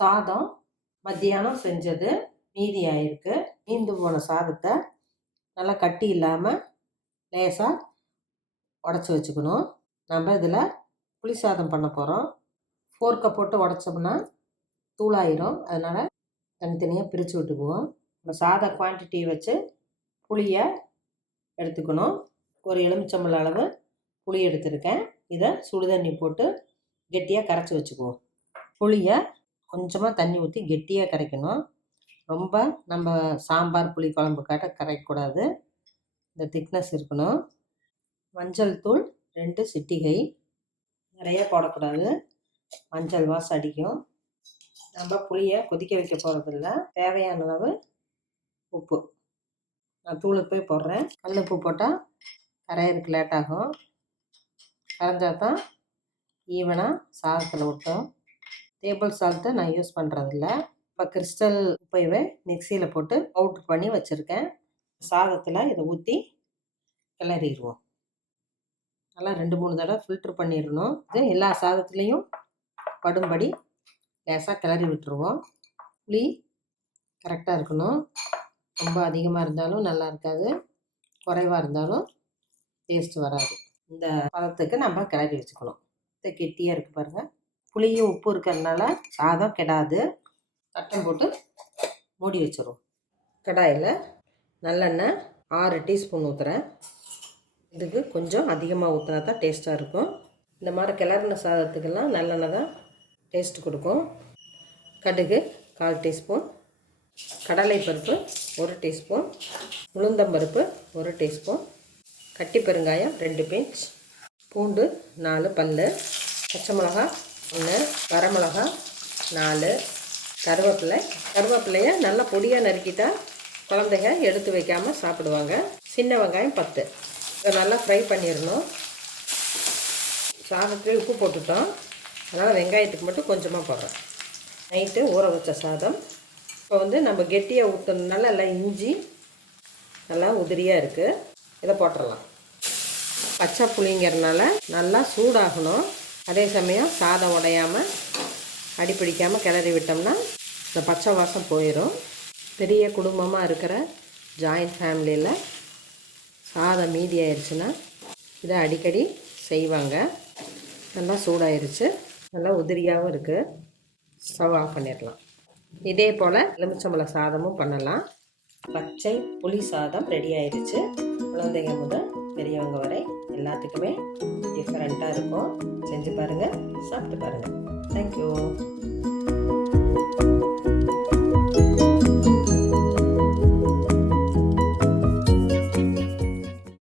சாதம் மத்தியானம் செஞ்சது மீதி ஆயிருக்கு. மீந்து போன சாதத்தை நல்லா கட்டி இல்லாமல் லேசாக உடச்சி வச்சுக்கணும். நம்ம இதில் புளி சாதம் பண்ண போகிறோம். ஃபோர்க்கை போட்டு உடச்சோம்னா தூளாயிரும். அதனால் தனித்தனியாக பிரித்து விட்டுக்குவோம். நம்ம சாத குவான்டிட்டி வச்சு புளியை எடுத்துக்கணும். ஒரு எலுமிச்சம்பழம் அளவு புளி எடுத்துருக்கேன். இதை சுடுதண்ணி போட்டு கெட்டியாக கரைச்சி வச்சுக்குவோம். புளியை கொஞ்சமாக தண்ணி ஊற்றி கெட்டியாக கரைக்கணும். ரொம்ப நம்ம சாம்பார் புளி குழம்பு காட்ட கரைக்கக்கூடாது. இந்த திக்னஸ் இருக்கணும். மஞ்சள் தூள் 2 சிட்டிகை, நிறைய போடக்கூடாது, மஞ்சள் வாசம் அடிக்கும். நம்ம புளியை கொதிக்க வைக்க போகிறதில்ல. தேவையான அளவு உப்பு, நான் தூள் உப்பே போடுறேன். கல் உப்பு போட்டால் கரையிறதுக்கு லேட் ஆகும். கரைஞ்சால் தான் ஈவனாக சாதத்தில் விட்டோம். டேபிள் சால்ட்டை நான் யூஸ் பண்ணுறதில்ல. இப்போ கிறிஸ்டல் உப்பையவே மிக்சியில் போட்டு பவுட்ரு பண்ணி வச்சுருக்கேன். சாதத்தில் இதை ஊற்றி கிளறிடுவோம். நல்லா 2-3 தடவை ஃபில்ட்ரு பண்ணிடணும். இது எல்லா சாதத்துலேயும் படும்படி லேசாக கிளறி விட்டுருவோம். புளி கரெக்டாக இருக்கணும். ரொம்ப அதிகமாக இருந்தாலும் நல்லா இருக்காது, குறைவாக இருந்தாலும் டேஸ்ட் வராது. இந்த பதத்துக்கு நம்ம கிளறி வச்சுக்கணும். இது கெட்டியாக இருக்குது பாருங்கள். புளியும் உப்பு இருக்கிறதுனால சாதம் கெடாது. தட்டம் போட்டு மூடி வச்சிடும். கடாயில் நல்லெண்ணெய் 6 டீஸ்பூன் ஊற்றுறேன். இதுக்கு கொஞ்சம் அதிகமாக ஊற்றினா தான் டேஸ்ட்டாக இருக்கும். இந்த மாதிரி கிளறின சாதத்துக்கெல்லாம் நல்லெண்ணெய் தான் டேஸ்ட் கொடுக்கும். கடுகு 1/4 டீஸ்பூன், கடலைப்பருப்பு 1 டீஸ்பூன், உளுந்தம்பருப்பு 1 டீஸ்பூன், கட்டி பெருங்காயம் 2 பிஞ்ச், பூண்டு 4 பல், பச்சை மிளகா 1, வரமிளகா 4, கருவேப்பிலையை நல்லா பொடியாக நறுக்கிட்டா குழந்தைங்க எடுத்து வைக்காமல் சாப்பிடுவாங்க. சின்ன வெங்காயம் 10. இதை நல்லா ஃப்ரை பண்ணிடணும். சாதத்துலேயே உப்பு போட்டுட்டோம், அதனால் வெங்காயத்துக்கு மட்டும் கொஞ்சமாக போடுறேன். நைட்டு ஊற வச்ச சாதம் இப்போ நம்ம கெட்டியாக ஊற்றுறதுனால எல்லாம் இஞ்சி நல்லா உதிரியாக இருக்குது. இதை போட்டுடலாம். பச்சை புளிங்கிறதுனால நல்லா சூடாகணும். அதே சமயம் சாதம் உடையாமல் அடிப்பிடிக்காமல் கிளறி விட்டோம்னா இந்த பச்சை வாசம் போயிடும். பெரிய குடும்பமாக இருக்கிற ஜாயிண்ட் ஃபேமிலியில் சாதம் மீதி ஆயிடுச்சுன்னா இதை அடிக்கடி செய்வாங்க. நல்லா சூடாயிருச்சு, நல்லா உதிரியாகவும் இருக்குது. ஸ்டவ் ஆஃப் பண்ணிடலாம். இதே போல் எலுமிச்சம்பழ சாதமும் பண்ணலாம். பச்சை புளி சாதம் ரெடி ஆயிடுச்சு. குழந்தைங்க முதல் பெரியவங்க வரை எல்லாத்துக்குமே டிஃப்ரெண்ட்டாக இருக்கும். செஞ்சு பாருங்கள், சாப்பிட்டு பாருங்கள். தேங்க்யூ.